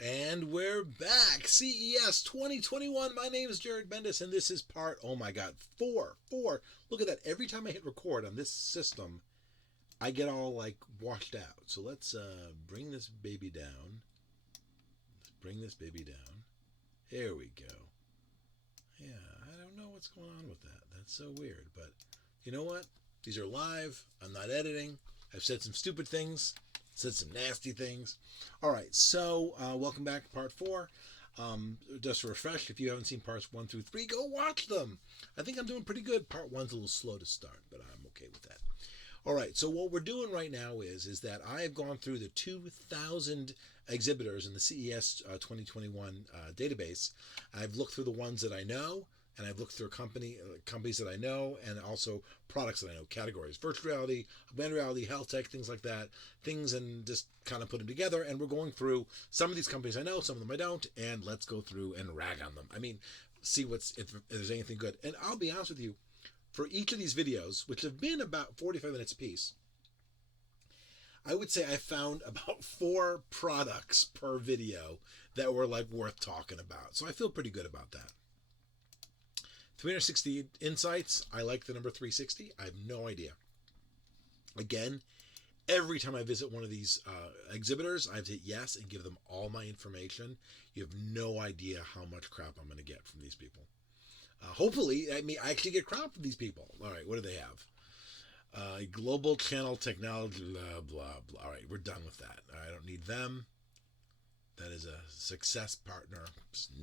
And we're back. CES 2021. My name is Jared Bendis, and this is part, oh my God, four. Look at that. Every time I hit record on this system, I get all like washed out. So let's bring this baby down. Here we go. Yeah, I don't know what's going on with that. That's so weird. But you know what? These are live. I'm not editing. I've said some stupid things. Said some nasty things. All right, so welcome back to part 4. Just to refresh, if you haven't seen parts 1 through 3, go watch them. I think I'm doing pretty good. Part 1's a little slow to start, but I'm okay with that. All right, so what we're doing right now is that I have gone through the 2,000 exhibitors in the CES 2021 database. I've looked through the ones that I know, and I've looked through companies that I know, and also products that I know, categories, virtual reality, augmented reality, health tech, things like that, and just kind of put them together. And we're going through some of these companies I know, some of them I don't, and let's go through and rag on them. I mean, see if there's anything good. And I'll be honest with you, for each of these videos, which have been about 45 minutes apiece, I would say I found about 4 products per video that were like worth talking about. So I feel pretty good about that. 360 insights. I like the number 360. I have no idea. Again, every time I visit one of these exhibitors, I have to hit yes and give them all my information. You have no idea how much crap I'm going to get from these people. Hopefully, I actually get crap from these people. All right, what do they have? Global channel technology, blah, blah, blah. All right, we're done with that. I don't need them. That is a success partner.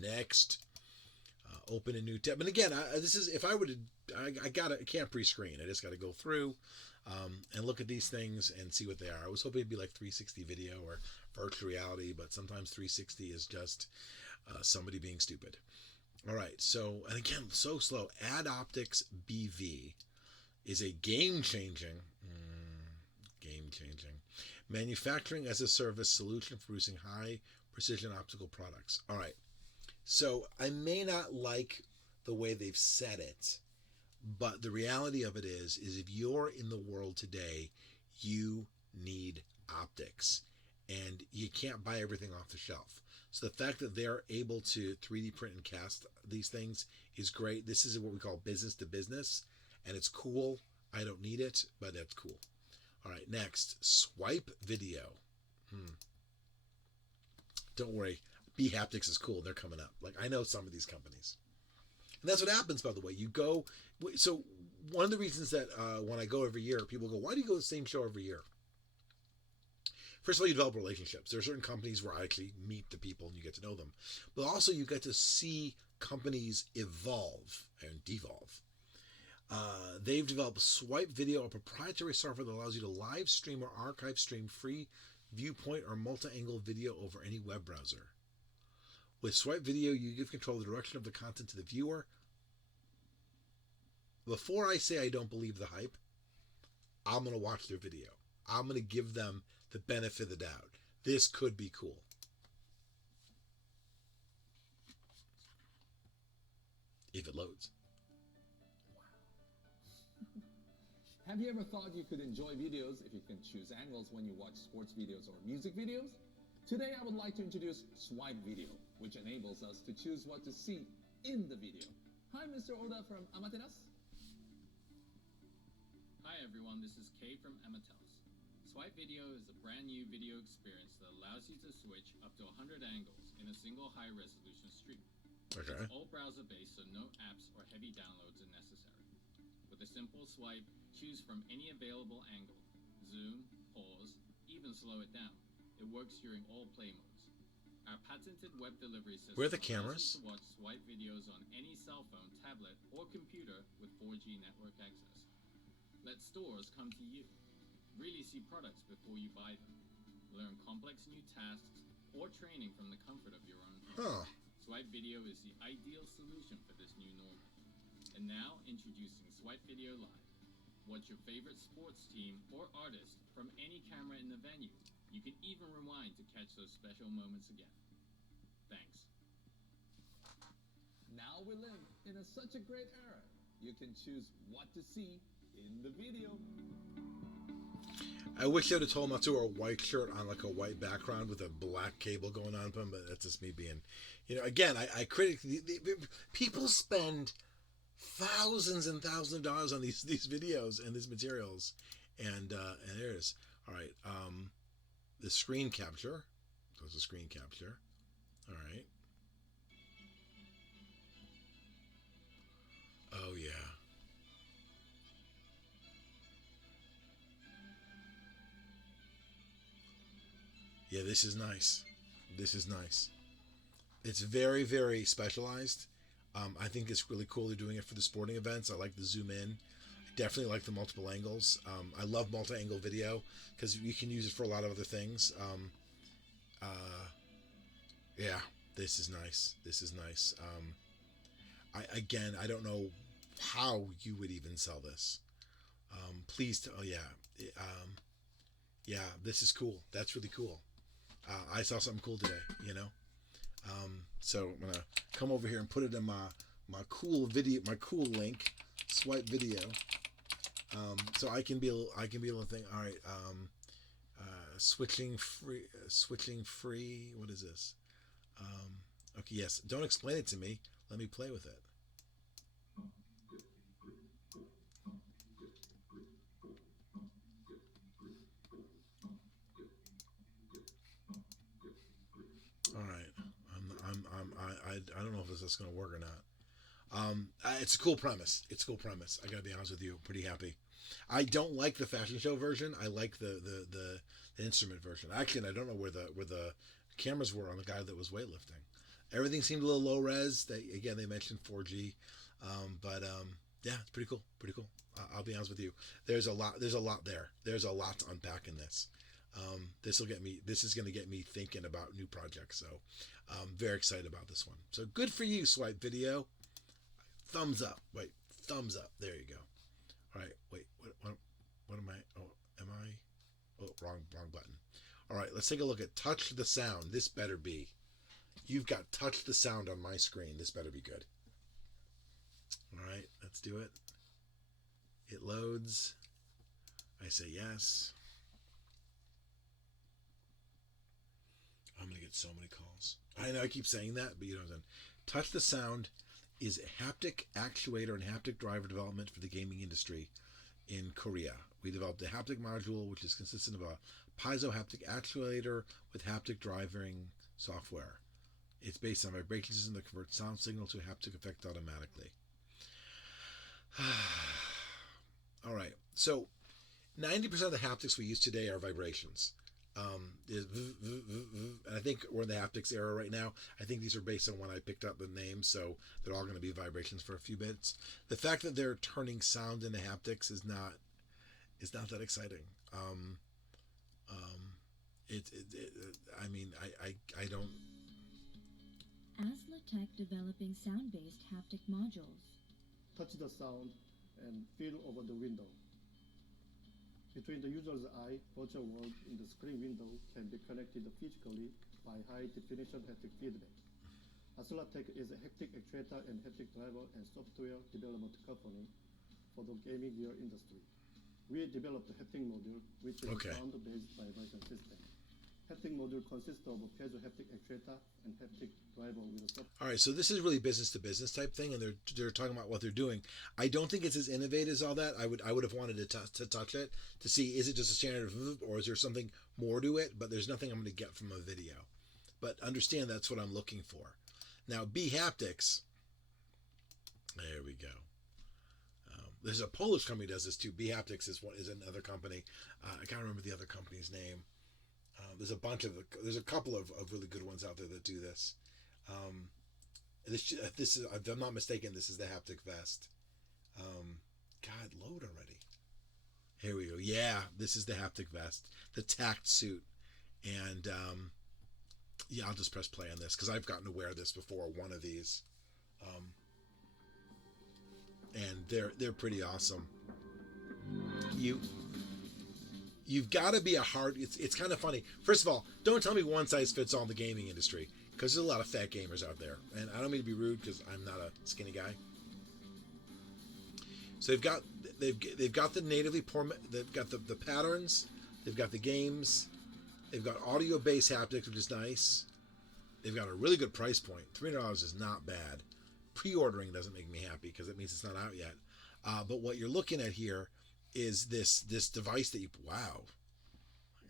Next. Open a new tab. And again, this is, if I were to, I can't pre-screen. I just got to go through and look at these things and see what they are. I was hoping it'd be like 360 video or virtual reality, but sometimes 360 is just somebody being stupid. All right, so, and again, so slow. AdOptics BV is a game-changing manufacturing as a service solution for producing high precision optical products. All right. So I may not like the way they've said it, but the reality of it is if you're in the world today, you need optics, and you can't buy everything off the shelf. So the fact that they're able to 3D print and cast these things is great. This is what we call business to business, and it's cool. I don't need it, but that's cool. All right, next, SwipeVideo. Don't worry. Haptics is cool. They're coming up. Like, I know some of these companies. And that's what happens, by the way. You go. So one of the reasons that when I go every year, people go, why do you go to the same show every year? First of all, you develop relationships. There are certain companies where I actually meet the people and you get to know them. But also you get to see companies evolve and devolve. They've developed SwipeVideo, a proprietary software that allows you to live stream or archive stream free viewpoint or multi-angle video over any web browser. With SwipeVideo, you give control of the direction of the content to the viewer. Before I say I don't believe the hype, I'm going to watch their video. I'm going to give them the benefit of the doubt. This could be cool. If it loads. Have you ever thought you could enjoy videos if you can choose angles when you watch sports videos or music videos? Today I would like to introduce SwipeVideo, which enables us to choose what to see in the video. Hi, Mr. Oda from Amaterasu. Hi everyone, this is Kay from Amaterasu. SwipeVideo is a brand new video experience that allows you to switch up to 100 angles in a single high-resolution stream. Okay. It's all browser-based, so no apps or heavy downloads are necessary. With a simple swipe, choose from any available angle. Zoom, pause, even slow it down. It works during all play modes. Our patented web delivery system Where are the cameras? allows you to watch swipe videos on any cell phone, tablet, or computer with 4G network access. Let stores come to you. Really see products before you buy them. Learn complex new tasks or training from the comfort of your own home. SwipeVideo is the ideal solution for this new normal. And now, introducing SwipeVideo Live. Watch your favorite sports team or artist from any camera in the venue. You can even rewind to catch those special moments again. Thanks. Now we live in such a great era. You can choose what to see in the video. I wish they would have told him not to wear a white shirt on like a white background with a black cable going on him, but that's just me being, again, I critically, people spend thousands and thousands of dollars on these videos and these materials, and there it is. All right, the screen capture. There's a screen capture. All right. Oh yeah. Yeah, this is nice. This is nice. It's very, very specialized. I think it's really cool they're doing it for the sporting events. I like the zoom in. I definitely like the multiple angles. I love multi-angle video because you can use it for a lot of other things. Yeah, this is nice. This is nice. I don't know how you would even sell this. Please, oh yeah, yeah, this is cool. That's really cool. I saw something cool today, so I'm gonna come over here and put it in my cool video, my cool link, SwipeVideo, so I can be able to think. All right, switching free. What is this? Okay, yes. Don't explain it to me. Let me play with it. All right, I don't know if this is going to work or not. It's a cool premise. It's a cool premise. I got to be honest with you. Pretty happy. I don't like the fashion show version. I like the instrument version. Actually, I don't know where the cameras were on the guy that was weightlifting. Everything seemed a little low res. They mentioned 4G, but yeah, it's pretty cool. Pretty cool. I'll be honest with you. There's a lot there. There's a lot to unpack in this. This is going to get me thinking about new projects. So I'm very excited about this one. So good for you, SwipeVideo. Thumbs up. Wait, thumbs up. There you go. All right. Wait, what am I? Oh, am I? Oh, wrong button. All right. Let's take a look at touch the sound. This better be. You've got touch the sound on my screen. This better be good. All right. Let's do it. It loads. I say yes. I'm going to get so many calls. I know I keep saying that, but you know what I'm saying. Touch the Sound is a haptic actuator and haptic driver development for the gaming industry in Korea. We developed a haptic module, which is consistent of a piezo haptic actuator with haptic driving software. It's based on a vibration system that converts sound signal to a haptic effect automatically. All right. So 90% of the haptics we use today are vibrations. And I think we're in the haptics era right now. I think these are based on when I picked up the name, so they're all going to be vibrations for a few minutes. The fact that they're turning sound into haptics is not that exciting. I mean, I don't. SwissTech developing sound-based haptic modules. Touch the sound and feel over the window. Between the user's eye, virtual world in the screen window can be connected physically by high-definition haptic feedback. SwissTech is a haptic actuator and haptic driver and software development company for the gaming gear industry. We developed the haptic module, which is a sound-based vibration system. Haptic module consists of a piezo haptic actuator and haptic driver with a software. All right, so this is really business to business type thing, and they're talking about what they're doing. I don't think it's as innovative as all that. I would have wanted to touch it to see, is it just a standard, or is there something more to it? But there's nothing I'm going to get from a video. But understand that's what I'm looking for. Now, B Haptics. There we go. There's a Polish company that does this too. B Haptics is another company. I can't remember the other company's name. There's a couple of really good ones out there that do this. This is, if I'm not mistaken, this is the Haptic Vest. God, load already. Here we go. Yeah, this is the Haptic Vest, the TactSuit, and yeah, I'll just press play on this because I've gotten to wear this before. One of these, and they're pretty awesome. You've got to be a hard. It's kind of funny. First of all, don't tell me one size fits all in the gaming industry, because there's a lot of fat gamers out there, and I don't mean to be rude because I'm not a skinny guy. So they've got the natively they've got the patterns, They've got the games. They've got audio-based haptics, which is nice. They've got a really good price point. $300 is not bad. Pre-ordering doesn't make me happy because it means it's not out yet. But what you're looking at here is this device that wow,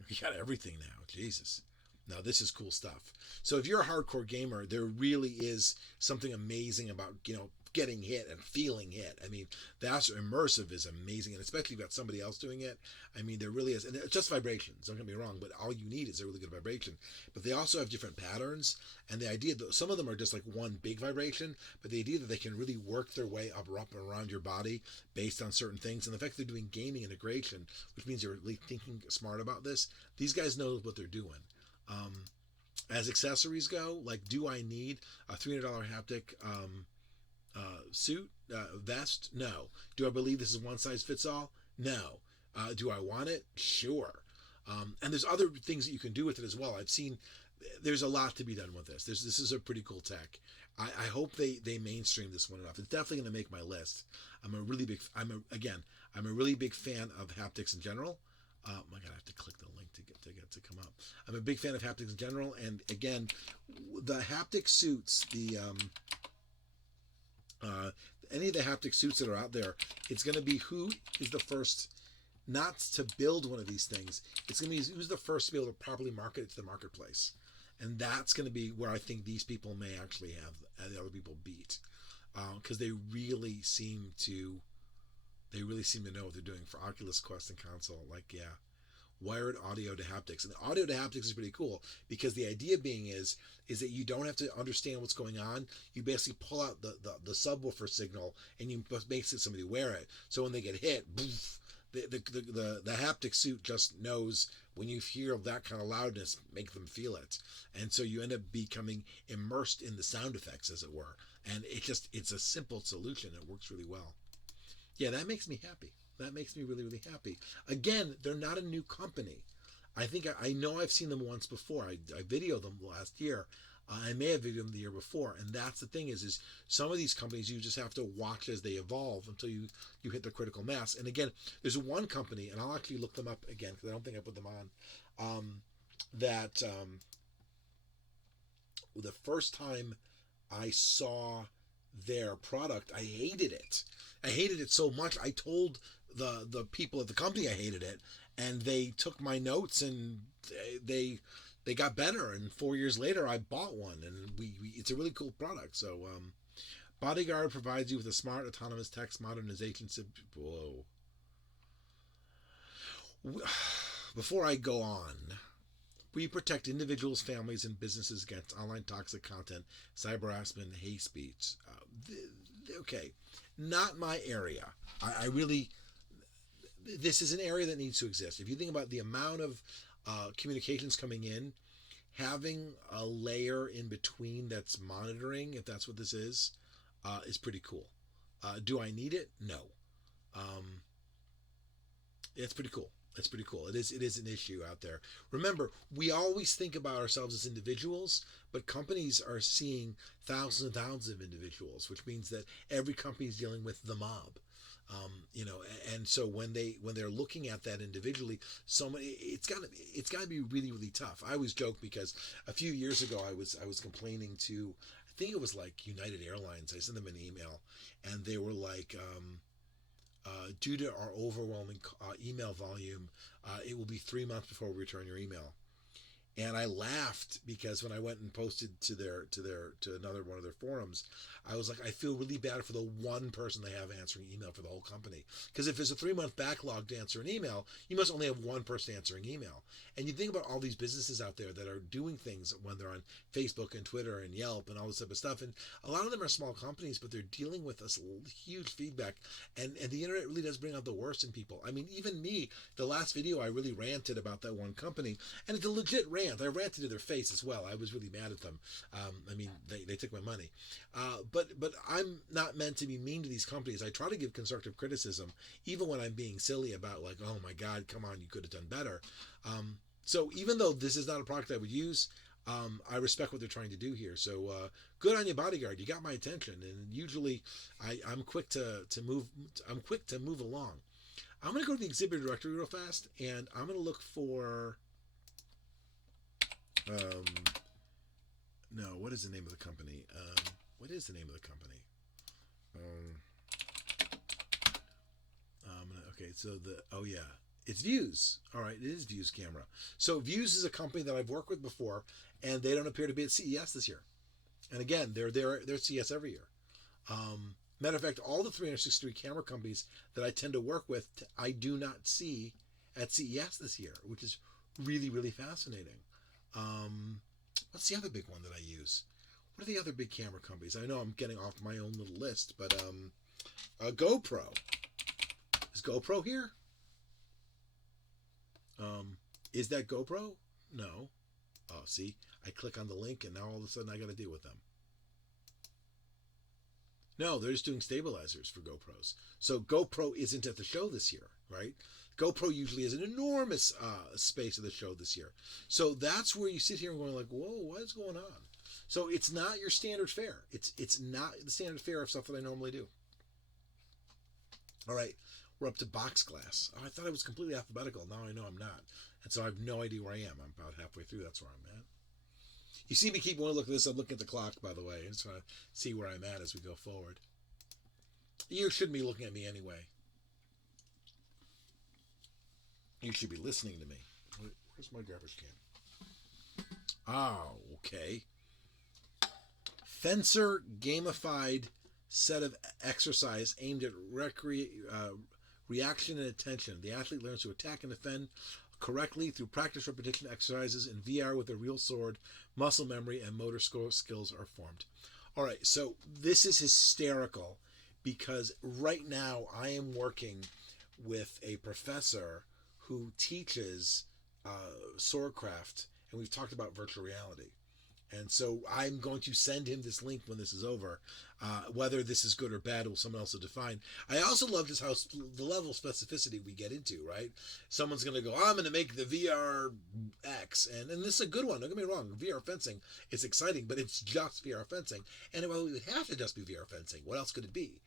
you got everything now. Jesus. Now this is cool stuff. So if you're a hardcore gamer, there really is something amazing about, getting hit and feeling hit. I mean, that's immersive is amazing, and especially if you've got somebody else doing it. I mean, there really is, and it's just vibrations. Don't get me wrong, but all you need is a really good vibration. But they also have different patterns, and the idea that some of them are just like one big vibration, but the idea that they can really work their way up and around your body based on certain things, and the fact they're doing gaming integration, which means you're really thinking smart about this. These guys know what they're doing. As accessories go, like, do I need a $300 haptic suit, vest? No. Do I believe this is one size fits all? No. Do I want it? Sure. And there's other things that you can do with it as well. I've seen there's a lot to be done with this. This is a pretty cool tech. I hope they mainstream this one enough. It's definitely going to make my list. I'm a really big fan of haptics in general. I gotta have to click the link to get to come up. I'm a big fan of haptics in general, and again, the haptic suits, any of the haptic suits that are out there, it's going to be who is the first not to build one of these things. It's going to be who's the first to be able to properly market it to the marketplace, and that's going to be where I think these people may actually have the other people beat, because they really seem to know what they're doing for Oculus Quest and console. Like, yeah, wired audio to haptics, and the audio to haptics is pretty cool because the idea being is that you don't have to understand what's going on. You basically pull out the subwoofer signal and you basically somebody wear it. So when they get hit, boof, the haptic suit just knows when you hear that kind of loudness, make them feel it, and so you end up becoming immersed in the sound effects, as it were. And it's a simple solution. It works really well. Yeah, that makes me happy. That makes me really, really happy. Again, they're not a new company. I know I've seen them once before. I videoed them last year. I may have videoed them the year before. And that's the thing is some of these companies you just have to watch as they evolve until you hit the critical mass. And again, there's one company, and I'll actually look them up again because I don't think I put them on, the first time I saw their product, I hated it. I hated it so much. I told the people at the company I hated it, and they took my notes and they got better. And 4 years later, I bought one, and it's a really cool product. So, Bodyguard provides you with a smart autonomous text modernization. Whoa. Before I go on, we protect individuals, families, and businesses against online toxic content, cyber harassment, hate speech. Okay, not my area. I really, this is an area that needs to exist. If you think about the amount of communications coming in, having a layer in between that's monitoring, if that's what this is pretty cool. Do I need it? No. It's pretty cool. It's pretty cool. It is an issue out there. Remember, we always think about ourselves as individuals, but companies are seeing thousands and thousands of individuals, which means that every company is dealing with the mob. And so when they're looking at that individually, it's got to be really, really tough. I always joke because a few years ago I was complaining to, I think it was like United Airlines. I sent them an email, and they were like, due to our overwhelming email volume, it will be 3 months before we return your email. And I laughed because when I went and posted to another one of their forums, I was like, I feel really bad for the one person they have answering email for the whole company. Because if there's a 3-month backlog to answer an email, you must only have one person answering email. And you think about all these businesses out there that are doing things when they're on Facebook and Twitter and Yelp and all this type of stuff. And a lot of them are small companies, but they're dealing with this huge feedback. And the internet really does bring out the worst in people. I mean, even me, the last video I really ranted about that one company, and it's a legit rant. I ranted to their face as well. I was really mad at them. They took my money. But I'm not meant to be mean to these companies. I try to give constructive criticism, even when I'm being silly about like, oh my God, come on, you could have done better. So even though this is not a product I would use, I respect what they're trying to do here. So good on you, Bodyguard. You got my attention. And usually I'm quick to move. I'm quick to move along. I'm going to go to the exhibitor directory real fast, and I'm going to look for, no, what is the name of the company? What is the name of the company? Okay, so it's Views. All right, it is Views Camera. So Views is a company that I've worked with before, and they don't appear to be at CES this year. And again, they're CES every year. Matter of fact, all the 360-degree camera companies that I tend to work with, I do not see at CES this year, which is really, really fascinating. What's the other big one that I use? What are the other big camera companies? I know I'm getting off my own little list, but GoPro. Is GoPro here? Is that GoPro? No. Oh, see, I click on the link, and now all of a sudden I got to deal with them. No, they're just doing stabilizers for GoPros. So GoPro isn't at the show this year, right? GoPro usually has an enormous space at the show this year. So that's where you sit here and going like, whoa, what is going on? So it's not your standard fare. It's not the standard fare of stuff that I normally do. All right, we're up to BoxGlass. Oh, I thought it was completely alphabetical. Now I know I'm not. And so I have no idea where I am. I'm about halfway through. That's where I'm at. You see me keep wanting to look at this. I'm looking at the clock, by the way. I just want to see where I'm at as we go forward. You shouldn't be looking at me anyway. You should be listening to me. Where's my garbage can? Oh, okay. Fencer gamified set of exercise aimed at reaction and attention. The athlete learns to attack and defend correctly through practice repetition exercises in VR with a real sword. Muscle memory and motor skills are formed. All right, so this is hysterical because right now I am working with a professor who teaches swordcraft, and we've talked about virtual reality. And so I'm going to send him this link when this is over. Whether this is good or bad will someone else will define. I also love just how the level of specificity we get into, right? Someone's going to go, I'm going to make the VR X. And this is a good one. Don't get me wrong. VR fencing is exciting, but it's just VR fencing. And well, it would have to just be VR fencing. What else could it be?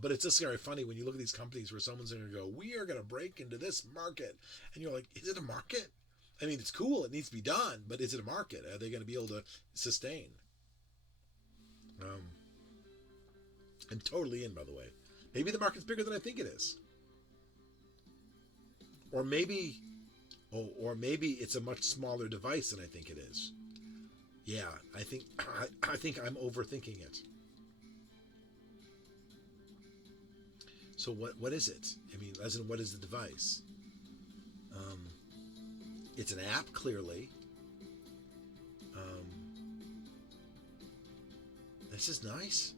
But it's just very funny when you look at these companies where someone's going to go, we are going to break into this market. And you're like, is it a market? I mean, it's cool. It needs to be done, but is it a market? Are they going to be able to sustain? I'm totally in, by the way. Maybe the market's bigger than I think it is. Or maybe it's a much smaller device than I think it is. Yeah, I think I'm overthinking it. So what is it? I mean, as in, what is the device? It's an app, clearly. This is nice.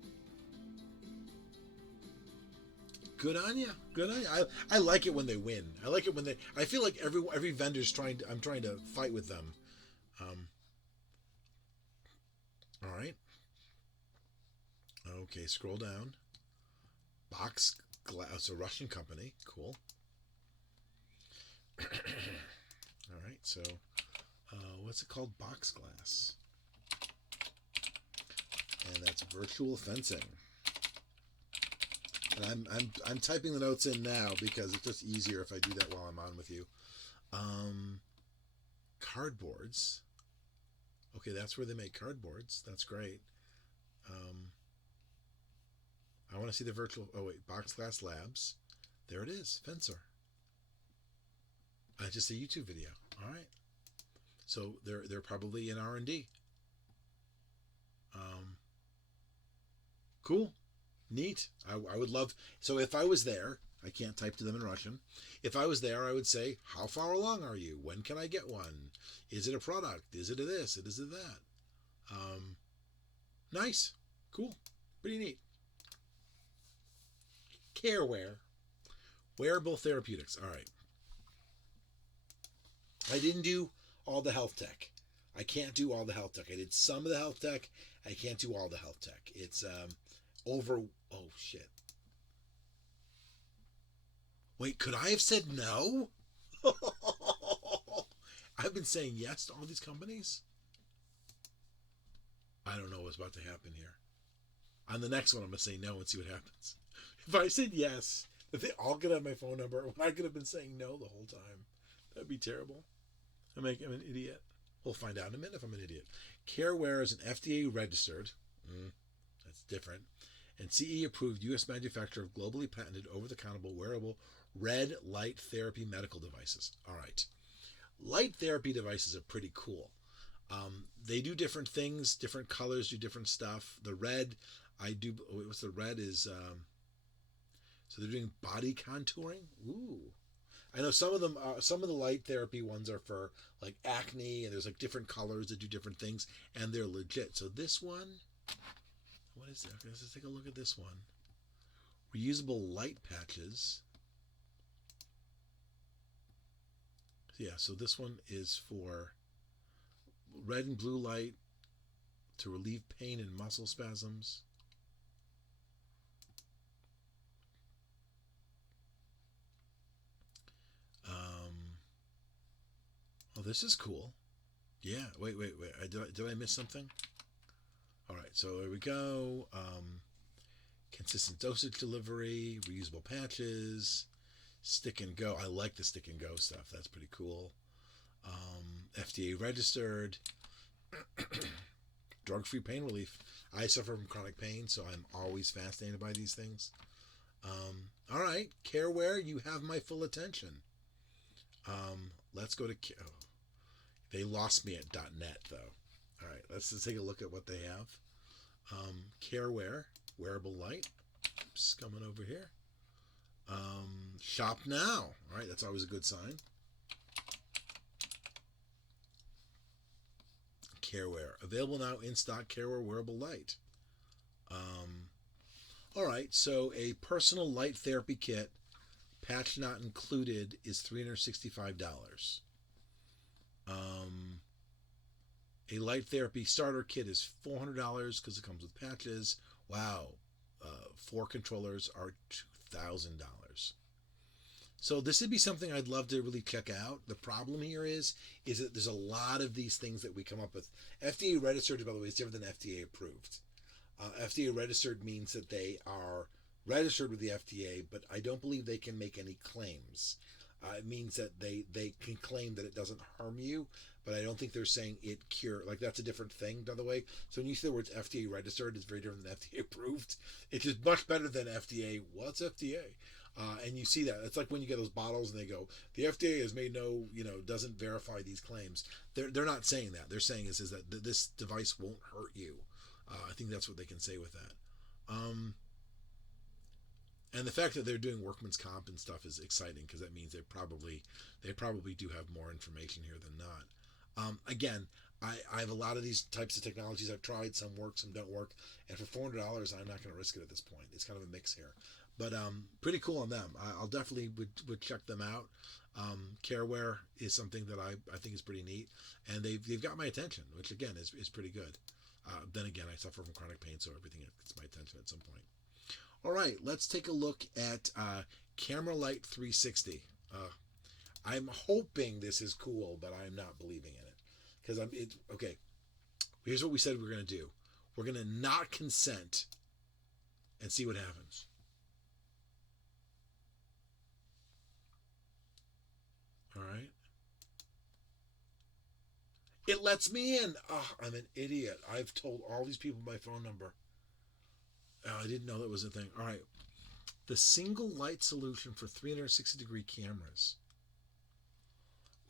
Good on you. Good on you. I like it when they win. I like it when they. I feel like every vendor's trying. I'm trying to fight with them. All right. Okay, scroll down. BoxGlass, a Russian company. Cool. All right, so what's it called? BoxGlass, and that's virtual fencing. And I'm typing the notes in now because it's just easier if I do that while I'm on with you. Cardboards. Okay, that's where they make cardboards. That's great. I want to see the virtual. Oh wait, BoxGlass Labs. There it is, Fencer. Just a YouTube video. All right. So they're probably in R&D. Cool. Neat. I would love. So if I was there, I can't type to them in Russian. If I was there, I would say, how far along are you? When can I get one? Is it a product? Is it a this? Is it that? Nice. Cool. Pretty neat. CareWear. Wearable therapeutics. All right. I didn't do all the health tech. I can't do all the health tech. I did some of the health tech. I can't do all the health tech. It's over. Oh, shit. Wait, could I have said no? I've been saying yes to all these companies. I don't know what's about to happen here. On the next one, I'm going to say no and see what happens. If I said yes, That they all could have my phone number when I could have been saying no the whole time. That'd be terrible. I'm an idiot. We'll find out in a minute if I'm an idiot. CareWear is an FDA registered. That's different. And CE approved U.S. manufacturer of globally patented over-the-counter wearable red light therapy medical devices. All right. Light therapy devices are pretty cool. They do different things, different colors do different stuff. The red, what's the red is, so they're doing body contouring. Ooh. I know some of them, some of the light therapy ones are for like acne, and there's like different colors that do different things, and they're legit. So this one, what is it? Okay, let's take a look at this one. Reusable light patches. Yeah, so this one is for red and blue light to relieve pain and muscle spasms. Oh, this is cool. Yeah, wait. Did I miss something? All right, so there we go. Consistent dosage delivery, reusable patches, stick and go. I like the stick and go stuff. That's pretty cool. FDA registered. Drug-free pain relief. I suffer from chronic pain, so I'm always fascinated by these things. All right, CareWear, you have my full attention. Let's go to... they lost me at .net, though. All right, let's just take a look at what they have. CareWear, wearable light. Oops, coming over here. Shop now. All right, that's always a good sign. CareWear. Available now in stock, CareWear wearable light. All right, so a personal light therapy kit, patch not included, is $365. A light therapy starter kit is $400 because it comes with patches. Wow. 4 controllers are $2,000. So this would be something I'd love to really check out. The problem here is that there's a lot of these things that we come up with. FDA registered, by the way, is different than FDA approved. FDA registered means that they are registered with the FDA, but I don't believe they can make any claims. It means that they can claim that it doesn't harm you, but I don't think they're saying it cure. Like, that's a different thing, by the way. So when you see the words FDA registered, it's very different than FDA approved. It's just much better than FDA. What's FDA? And you see that. It's like when you get those bottles and they go, the FDA has made no, doesn't verify these claims. They're not saying that. They're saying is that this device won't hurt you. I think that's what they can say with that. And the fact that they're doing workman's comp and stuff is exciting because that means they probably do have more information here than not. Again, I have a lot of these types of technologies I've tried. Some work, some don't work. And for $400, I'm not going to risk it at this point. It's kind of a mix here. But pretty cool on them. I'll definitely would check them out. CareWear is something that I think is pretty neat. And they've got my attention, which again is pretty good. Then again, I suffer from chronic pain, so everything gets my attention at some point. All right, let's take a look at Camera Light 360. I'm hoping this is cool, but I'm not believing in it. Because okay, here's what we said we're going to do. We're going to not consent and see what happens. All right. It lets me in. Oh, I'm an idiot. I've told all these people my phone number. Oh, I didn't know that was a thing. All right. The single light solution for 360-degree cameras.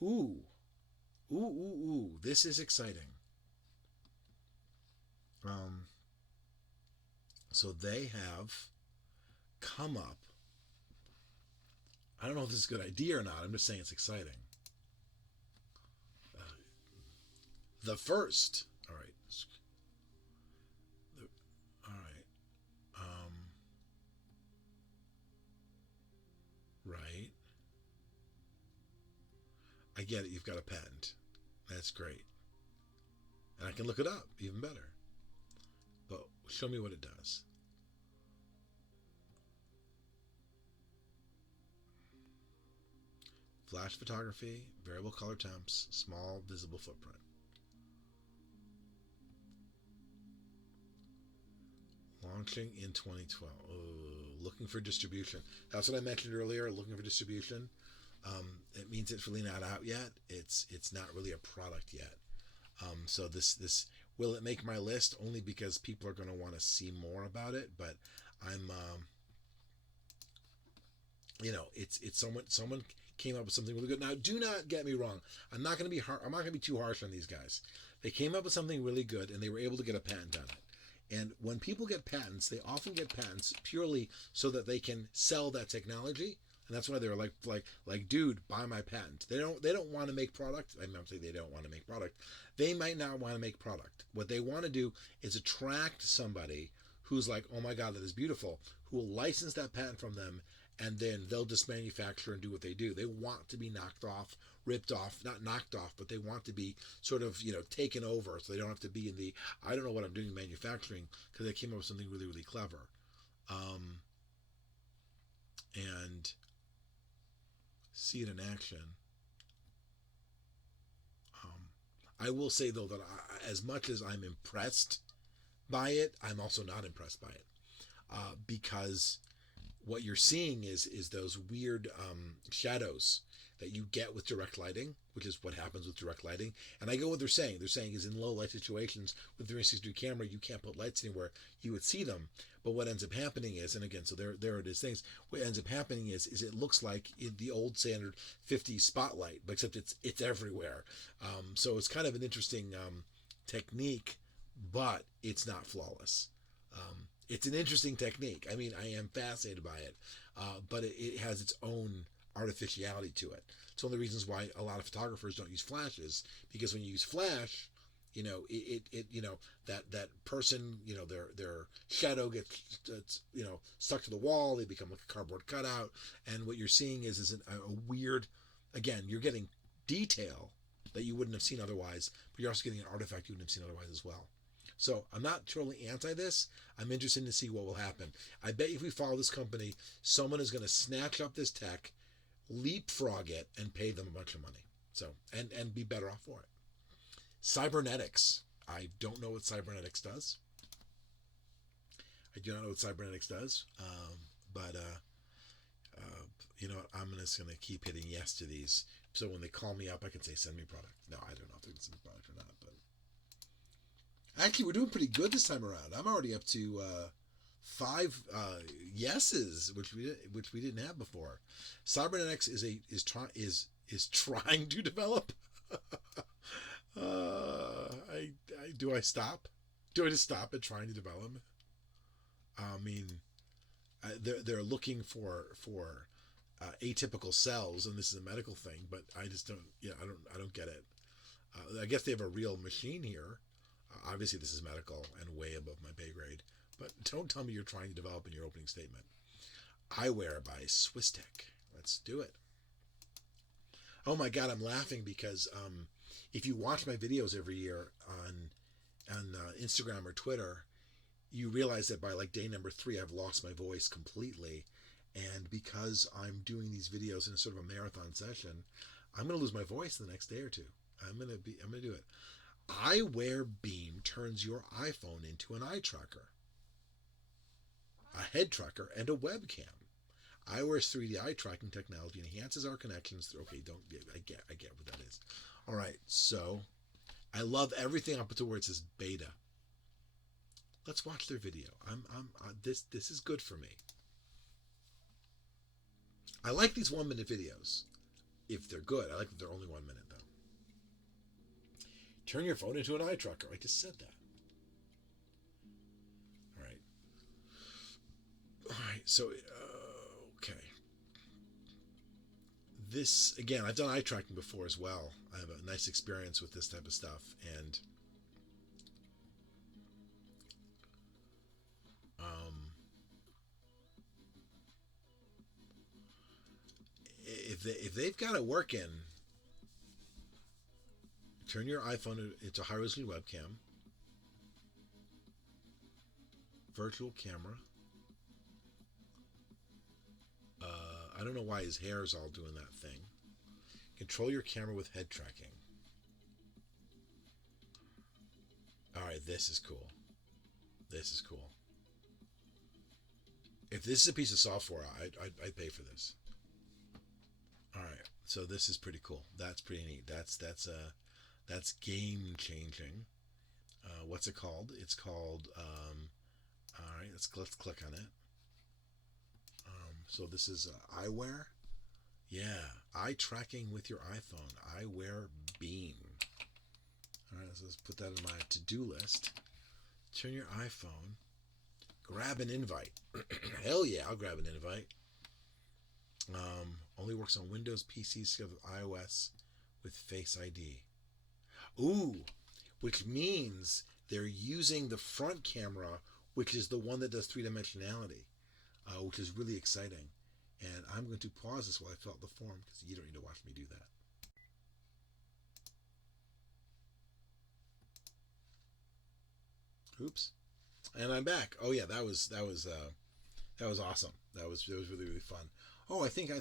Ooh. Ooh. This is exciting. So they have come up. I don't know if this is a good idea or not. I'm just saying it's exciting. The first. All right. Right. I get it. You've got a patent. That's great. And I can look it up. Even better. But show me what it does. Flash photography, variable color temps, small visible footprint. Launching in 2012. Oh, looking for distribution. That's what I mentioned earlier, looking for distribution. It means it's really not out yet. It's not really a product yet. So this will it make my list? Only because people are going to want to see more about it. But I'm, it's someone came up with something really good. Now, do not get me wrong. I'm not going to be too harsh on these guys. They came up with something really good, and they were able to get a patent on it. And when people get patents, they often get patents purely so that they can sell that technology. And that's why they're like, dude, buy my patent. They don't want to make product. I'm not saying they don't want to make product. They might not want to make product. What they want to do is attract somebody who's like, oh my God, that is beautiful, who will license that patent from them, and then they'll just manufacture and do what they do. They want to be knocked off, ripped off, not knocked off, but they want to be sort of, taken over, so they don't have to be in the, I don't know what I'm doing in manufacturing, because they came up with something really, really clever. And see it in action. I will say, though, that as much as I'm impressed by it, I'm also not impressed by it, because what you're seeing is those weird shadows that you get with direct lighting, which is what happens with direct lighting. And I go what they're saying. They're saying is in low light situations with 360 camera, you can't put lights anywhere. You would see them. But what ends up happening is, and again, so there it is things, what ends up happening is it looks like in the old standard 50 spotlight, but except it's everywhere. So it's kind of an interesting technique, but it's not flawless. It's an interesting technique. I mean, I am fascinated by it, but it has its own artificiality to it. It's one of the reasons why a lot of photographers don't use flashes, because when you use flash, that person, their shadow gets stuck to the wall. They become like a cardboard cutout, and what you're seeing is a weird. Again, you're getting detail that you wouldn't have seen otherwise, but you're also getting an artifact you wouldn't have seen otherwise as well. So I'm not totally anti this. I'm interested to see what will happen. I bet if we follow this company, someone is going to snatch up this tech, leapfrog it, and pay them a bunch of money. So and be better off for it. Cybernetics. I don't know what cybernetics does. I do not know what cybernetics does. But you know what? I'm just going to keep hitting yes to these. So when they call me up, I can say, send me product. No, I don't know if they're going to send me product or not. But actually, we're doing pretty good this time around. I'm already up to 5 yeses, which we didn't have before. Cybernetics is trying to develop. Do I stop? Do I just stop at trying to develop? I mean, they're looking for atypical cells, and this is a medical thing, but I just don't. Yeah, I don't get it. I guess they have a real machine here. Obviously, this is medical and way above my pay grade. But don't tell me you're trying to develop in your opening statement. Eyewear by SwissTech. Let's do it. Oh my God, I'm laughing because if you watch my videos every year on Instagram or Twitter, you realize that by like day number 3, I've lost my voice completely. And because I'm doing these videos in a sort of a marathon session, I'm going to lose my voice the next day or two. I'm going to do it. Eyewear Beam turns your iPhone into an eye tracker, a head tracker, and a webcam. Eyewear's 3D eye tracking technology enhances our connections through. Okay, I get what that is. All right, so I love everything up to where it says beta. Let's watch their video. This is good for me. I like these 1-minute videos if they're good. I like that they're only 1 minute though. Turn your phone into an eye tracker. I just said that. All right. So, okay. This, again, I've done eye tracking before as well. I have a nice experience with this type of stuff. And if they've got it working, turn your iPhone into a high-resolution webcam, virtual camera. I don't know why his hair is all doing that thing. Control your camera with head tracking. All right, this is cool. This is cool. If this is a piece of software, I'd pay for this. All right, so this is pretty cool. That's pretty neat. That's game changing. What's it called? It's called. All right, let's click on it. So this is Eyewear. Yeah, eye tracking with your iPhone. Eyewear Beam. All right, so let's put that on my to-do list. Turn your iPhone. Grab an invite. Hell yeah, I'll grab an invite. Only works on Windows PCs with iOS with Face ID. Ooh, which means they're using the front camera, which is the one that does three-dimensionality, which is really exciting. And I'm going to pause this while I fill out the form because you don't need to watch me do that. Oops. And I'm back. Oh yeah, that was awesome. That was really, really fun. Oh, I think I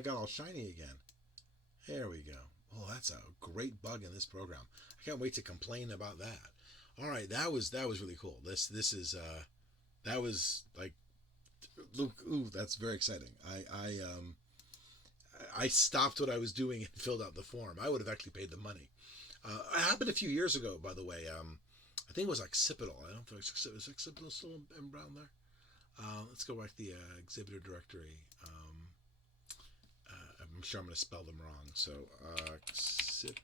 got all shiny again. There we go. Oh, that's a great bug in this program. I can't wait to complain about that. All right, that was really cool. This is that was like, look, ooh, that's very exciting. I stopped what I was doing and filled out the form. I would have actually paid the money. It happened a few years ago, by the way. I think it was Occipital. I don't know if is Occipital still around there. Let's go back to the exhibitor directory. I'm sure I'm going to spell them wrong. So Occipital.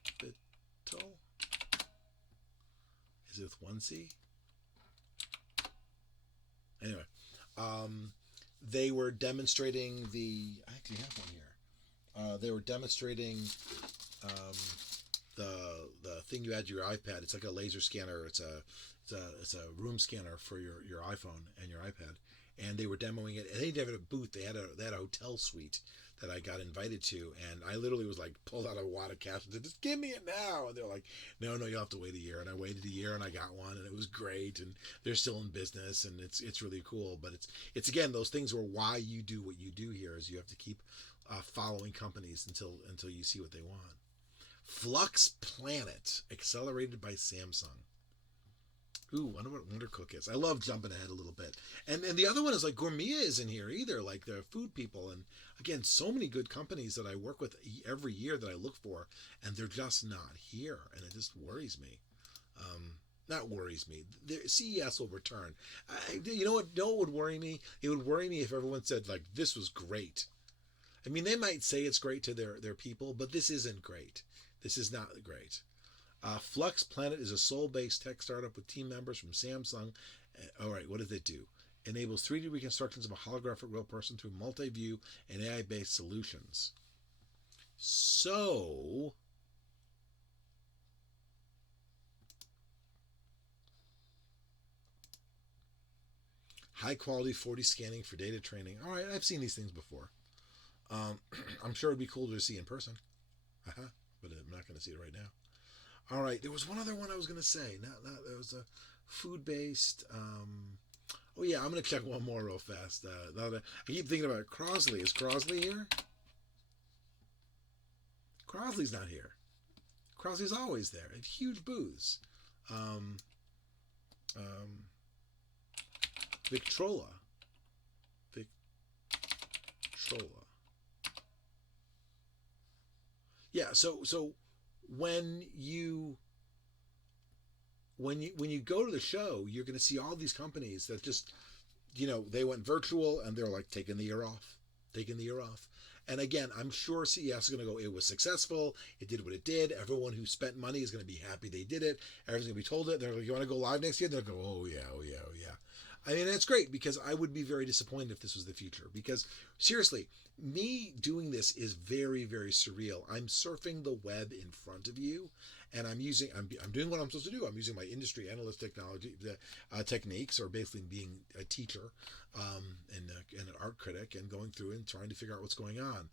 Is it with one C? Anyway, they were demonstrating the. I actually have one here. They were demonstrating the thing you add to your iPad. It's like a laser scanner. It's a room scanner for your iPhone and your iPad. And they were demoing it. And they did have a booth. They had a hotel suite that I got invited to, and I literally was like pulled out a wad of cash and said, "Just give me it now." And they're like, "No, you'll have to wait a year." And I waited a year, and I got one, and it was great. And they're still in business, and it's really cool. But it's again those things where why you do what you do here is you have to keep following companies until you see what they want. Flux Planet, accelerated by Samsung. Ooh, I wonder what Wondercook is. I love jumping ahead a little bit. And the other one is like Gourmia isn't here either, like the food people. And again, so many good companies that I work with every year that I look for, and they're just not here. And it just worries me. Not worries me. The CES will return. You know what would worry me? It would worry me if everyone said, like, this was great. I mean, they might say it's great to their people, but this isn't great. This is not great. Flux Planet is a Seoul-based tech startup with team members from Samsung. All right, what does it do? Enables 3D reconstructions of a holographic real person through multi-view and AI-based solutions. So, high-quality 4D scanning for data training. All right, I've seen these things before. I'm sure it'd be cool to see in person. But I'm not going to see it right now. All right, there was one other one I was going to say. There was a food-based. Oh yeah, I'm going to check one more real fast. I keep thinking about it. Crosley. Is Crosley here? Crosley's not here. Crosley's always there. Huge booths. Victrola. Yeah. So when you go to the show, you're going to see all these companies that just, they went virtual and they're like taking the year off. And again, I'm sure CES is going to go, it was successful. It did what it did. Everyone who spent money is going to be happy they did it. Everyone's going to be told it. They're like, you want to go live next year? They'll go, oh yeah. I mean, that's great because I would be very disappointed if this was the future. Because seriously, me doing this is very, very surreal. I'm surfing the web in front of you, and I'm doing what I'm supposed to do. I'm using my industry analyst techniques, or basically being a teacher and an art critic, and going through and trying to figure out what's going on.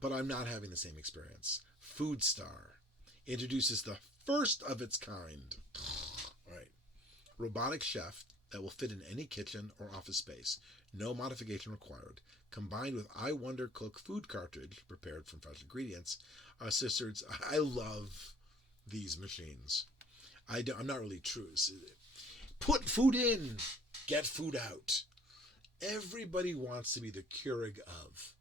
But I'm not having the same experience. Food Star introduces the first of its kind. All right, robotic chef that will fit in any kitchen or office space. No modification required. Combined with iWonder Cook food cartridge prepared from fresh ingredients. Sisters, I love these machines. I'm not really true. Put food in, get food out. everybody wants to be the Keurig of.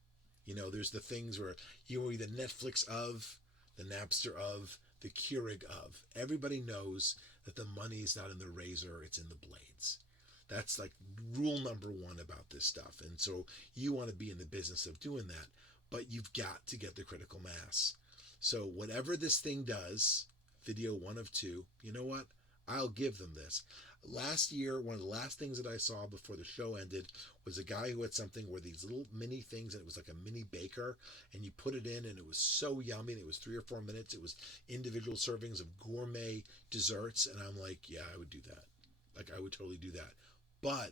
You know, there's the things where you will be the Netflix of, the Napster of, the Keurig of. Everybody knows that the money is not in the razor, it's in the blades. That's like rule number one about this stuff. And so you want to be in the business of doing that, but you've got to get the critical mass. So whatever this thing does, video 1 of 2, you know what? I'll give them this. Last year, one of the last things that I saw before the show ended was a guy who had something where these little mini things, and it was like a mini baker, and you put it in, and it was so yummy, and it was 3 or 4 minutes. It was individual servings of gourmet desserts, and I'm like, yeah, I would do that. Like, I would totally do that. But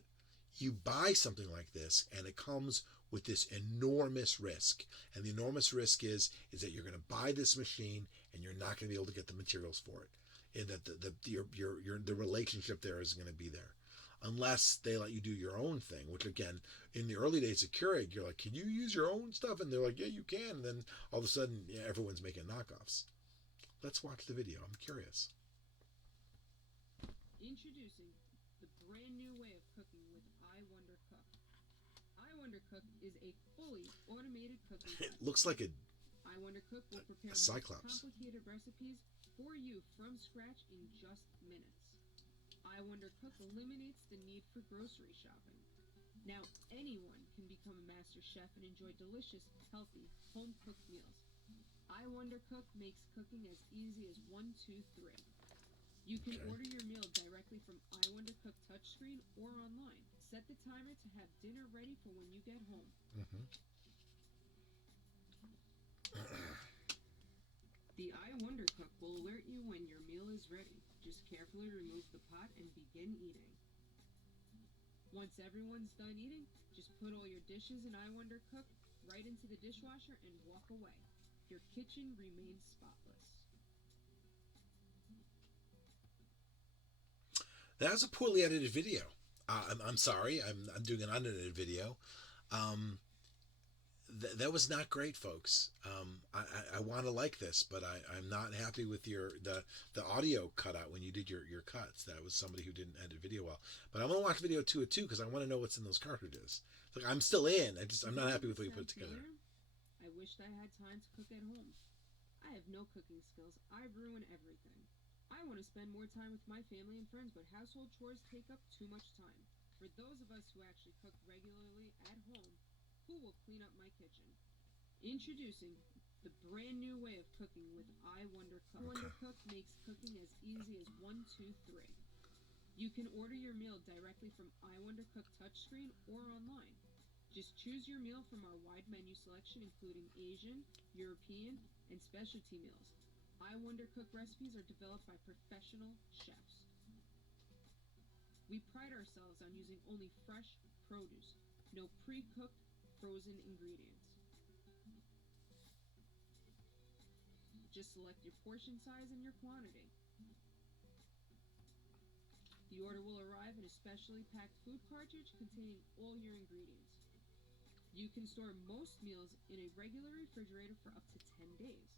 you buy something like this, and it comes with this enormous risk. And the enormous risk is that you're going to buy this machine, and you're not going to be able to get the materials for it. And that the relationship there isn't going to be there, unless they let you do your own thing. Which again, in the early days of Keurig, you're like, can you use your own stuff? And they're like, yeah, you can. And then all of a sudden, yeah, everyone's making knockoffs. Let's watch the video. I'm curious. Introducing the brand new way of cooking with Eyeware Cook. Eyeware Cook is a fully automated cooking. It looks like Eyeware Cook will prepare Cyclops. complicated recipes for you from scratch in just minutes. Eyeware Cook eliminates the need for grocery shopping. Now anyone can become a master chef and enjoy delicious, healthy, home-cooked meals. Eyeware Cook makes cooking as easy as 1, 2, 3. You can order your meal directly from Eyeware Cook touchscreen or online. Set the timer to have dinner ready for when you get home. The Eyeware Cook will alert you when your meal is ready. Just carefully remove the pot and begin eating. Once everyone's done eating, just put all your dishes in Eyeware Cook right into the dishwasher and walk away. Your kitchen remains spotless. That was a poorly edited video. I'm sorry. I'm doing an unedited video. That was not great, folks. I want to like this, but I'm not happy with the audio cutout when you did your cuts. That was somebody who didn't edit video well. But I'm gonna watch video 2 of 2 because I want to know what's in those cartridges. Like, I'm still in. I'm not happy with what you put together. I wished I had time to cook at home. I have no cooking skills. I ruin everything. I want to spend more time with my family and friends, but household chores take up too much time. For those of us who actually cook regularly at home, who will clean up my kitchen? Introducing the brand new way of cooking with Eyeware Cook. Eyeware Cook makes cooking as easy as 1, 2, 3. You can order your meal directly from Eyeware Cook touchscreen or online. Just choose your meal from our wide menu selection, including Asian, European, and specialty meals. Eyeware Cook recipes are developed by professional chefs. We pride ourselves on using only fresh produce, no pre-cooked frozen ingredients. Just select your portion size and your quantity. The order will arrive in a specially packed food cartridge containing all your ingredients. You can store most meals in a regular refrigerator for up to 10 days.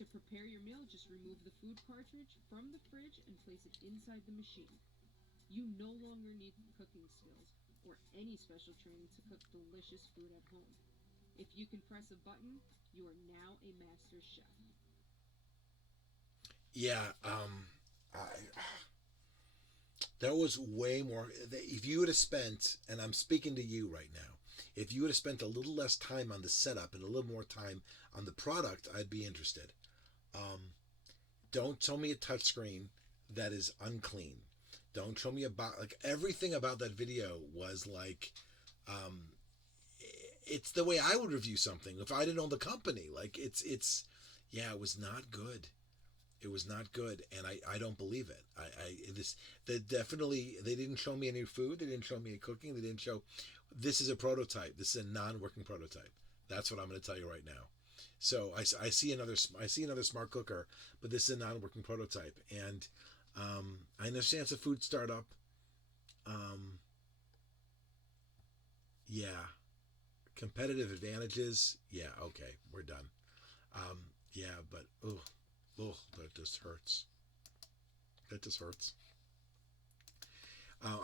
To prepare your meal, just remove the food cartridge from the fridge and place it inside the machine. You no longer need cooking skills or any special training to cook delicious food at home. If you can press a button, you are now a master chef. Yeah, there was way more. If you would have spent, and I'm speaking to you right now, if you would have spent a little less time on the setup and a little more time on the product, I'd be interested. Don't show me a touchscreen that is unclean. Don't show me about, like, everything about that video was like, it's the way I would review something if I didn't own the company. Like, yeah, it was not good. It was not good, and I don't believe it. They didn't show me any food. They didn't show me any cooking. They didn't show. This is a prototype. This is a non-working prototype. That's what I'm going to tell you right now. So I see another smart cooker, but this is a non-working prototype, and I understand it's a food startup. Yeah, competitive advantages. Yeah, okay, we're done. Yeah, but that just hurts. That just hurts.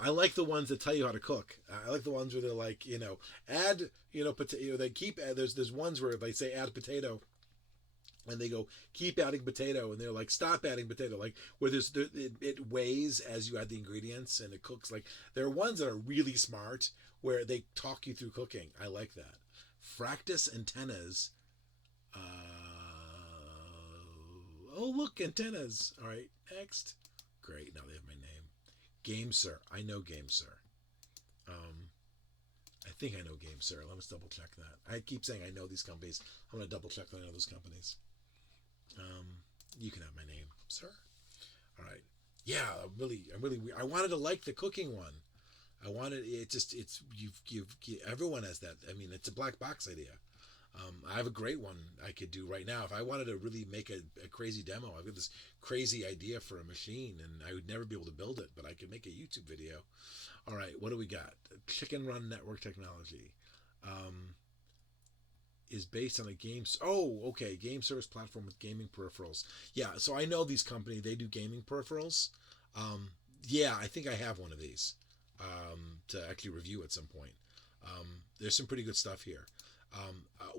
I like the ones that tell you how to cook. I like the ones where they're like, add, potato. They keep there's ones where they say add potato, and they go keep adding potato, and they're like stop adding potato, like where it weighs as you add the ingredients and it cooks. Like there are ones that are really smart where they talk you through cooking. I like that. Fractus antennas. Oh look, antennas. All right, next. Great. Now they have my name. GameSir. I know GameSir. I think I know GameSir. Let me double check that. I keep saying I know these companies. I'm going to double check that I know those companies. You can have my name, sir. All right. Yeah, I wanted to like the cooking one. I wanted everyone has that. I mean, it's a black box idea. I have a great one I could do right now. If I wanted to really make a crazy demo, I've got this crazy idea for a machine, and I would never be able to build it, but I could make a YouTube video. All right, what do we got? Chicken Run Network Technology is based on a game. Oh, okay, game service platform with gaming peripherals. Yeah, so I know these companies. They do gaming peripherals. Yeah, I think I have one of these to actually review at some point. There's some pretty good stuff here.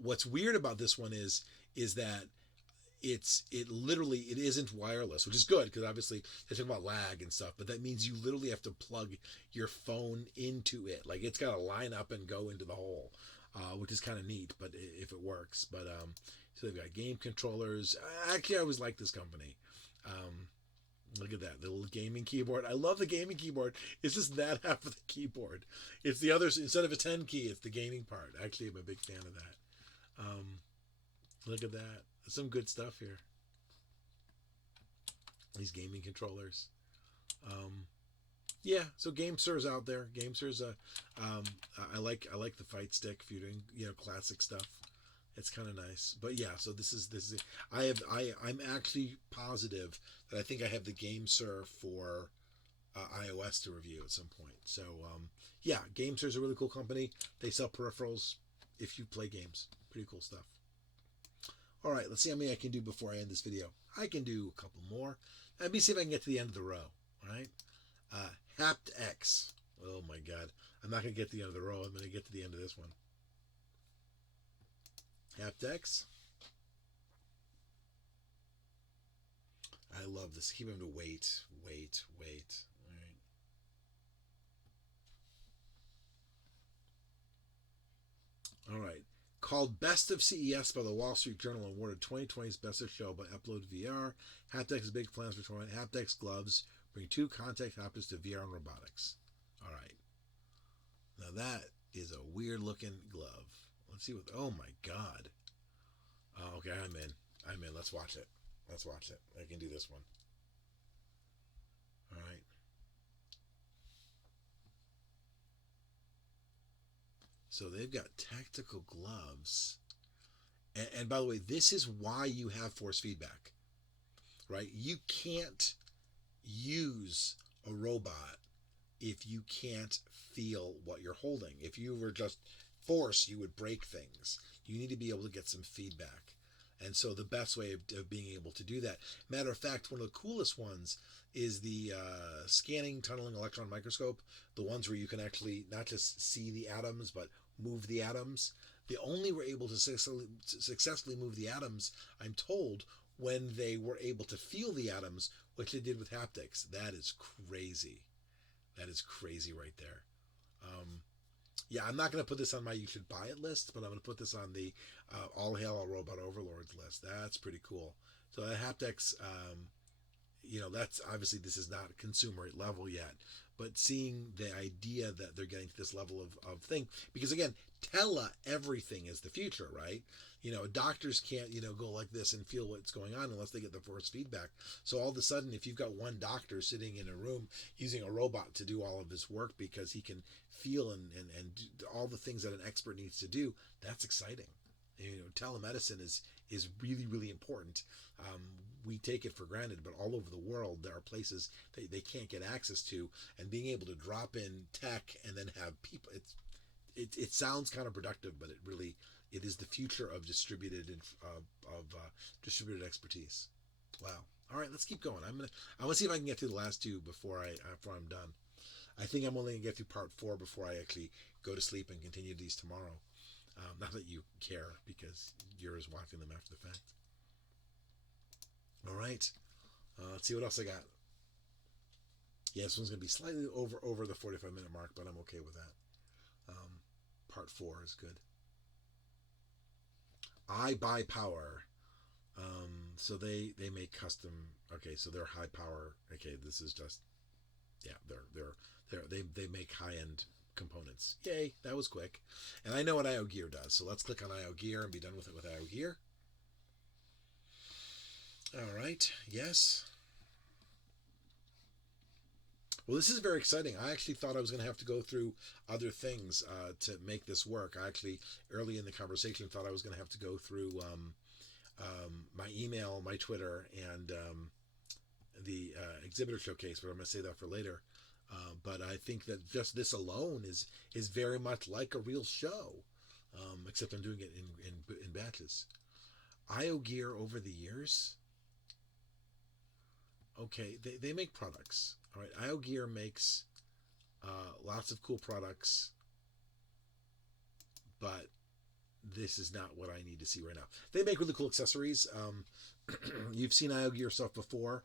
What's weird about this one is that it literally isn't wireless, which is good because obviously they talk about lag and stuff, but that means you literally have to plug your phone into it. Like it's got to line up and go into the hole, which is kind of neat, but if it works. But so they've got game controllers. Actually, I always like this company. Look at that, the little gaming keyboard. I love the gaming keyboard. It's just that half of the keyboard. It's the other, instead of a 10 key, it's the gaming part. Actually, I'm a big fan of that. Look at that. There's some good stuff here. These gaming controllers. Yeah, so GameSir's out there. GameSir's I like the fight stick if you're doing classic stuff. It's kind of nice. But yeah, so this is I'm actually positive that I think I have the GameSir for iOS to review at some point. So yeah, GameSir's a really cool company. They sell peripherals if you play games. Pretty cool stuff. All right, let's see how many I can do before I end this video. I can do a couple more. Let me see if I can get to the end of the row. All right. Haptix. Oh my God. I'm not going to get to the end of the row. I'm going to get to the end of this one. Haptix. I love this. Keep him to wait. All right. Called Best of CES by the Wall Street Journal, awarded 2020's Best of Show by Upload VR. Haptix's big plans for 2020. Haptix gloves bring 2 contact haptics to VR and robotics. All right. Now that is a weird looking glove. Let's see what. Oh my God. Oh, okay, I'm in. Let's watch it. I can do this one. All right. So they've got tactical gloves. And by the way, this is why you have force feedback, right? You can't use a robot if you can't feel what you're holding. If you were just force, you would break things. You need to be able to get some feedback. And so the best way of being able to do that, matter of fact, one of the coolest ones is the scanning tunneling electron microscope, the ones where you can actually not just see the atoms, but move the atoms. They only were able to successfully move the atoms, I'm told, when they were able to feel the atoms, which they did with haptics. That is crazy. That is crazy right there. Yeah, I'm not going to put this on my you should buy it list, but I'm going to put this on the All Hail All Robot Overlords list. That's pretty cool. So that haptics, that's obviously this is not consumer level yet, but seeing the idea that they're getting to this level of thing, because again, tele everything is the future, right? Doctors can't, go like this and feel what's going on unless they get the force feedback. So all of a sudden, if you've got one doctor sitting in a room using a robot to do all of his work because he can feel and do all the things that an expert needs to do, that's exciting. Telemedicine is really, really important. We take it for granted, but all over the world, there are places they can't get access to, and being able to drop in tech and then have people, it sounds counterproductive, but it is the future of distributed expertise. Wow. All right, let's keep going. I want to see if I can get through the last 2 before I'm done. I think I'm only going to get through part 4 before I actually go to sleep and continue these tomorrow. Not that you care, because you're just watching them after the fact. All right. Let's see what else I got. Yeah, this one's going to be slightly over the 45-minute mark, but I'm okay with that. Part 4 is good. Eyewear. So they make custom. Okay, so they're high power. Okay, this is just, yeah, they make high end components. Yay, that was quick. And I know what Eyewear does. So let's click on Eyewear and be done with it with Eyewear. All right. Yes. Well, this is very exciting. I actually thought I was going to have to go through other things to make this work. I actually, early in the conversation, thought I was going to have to go through my email, my Twitter, and the exhibitor showcase, but I'm going to say that for later. But I think that just this alone is very much like a real show, except I'm doing it in batches. Eyewear over the years. Okay, they make products. All right, Eyewear makes lots of cool products, but this is not what I need to see right now. They make really cool accessories. You've seen Eyewear stuff before.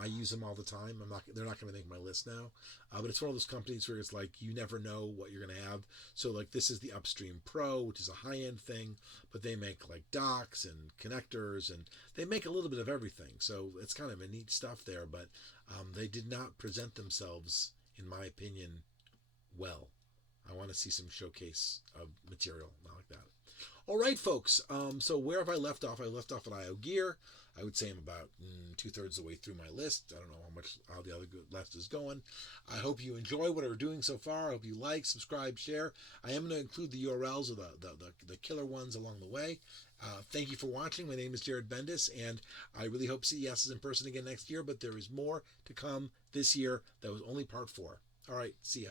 I use them all the time. They're not going to make my list now, but it's one of those companies where it's like you never know what you're going to have. So like this is the Upstream Pro, which is a high-end thing, but they make like docks and connectors, and they make a little bit of everything. So it's kind of a neat stuff there, but they did not present themselves, in my opinion, well. I want to see some showcase of material, not like that. All right, folks. So where have I left off? I left off at Eyewear. I would say I'm about 2/3 of the way through my list. I don't know how the other list is going. I hope you enjoy what we're doing so far. I hope you like, subscribe, share. I am going to include the URLs of the killer ones along the way. Thank you for watching. My name is Jared Bendis, and I really hope CES is in person again next year, but there is more to come this year. That was only part 4. All right, see ya.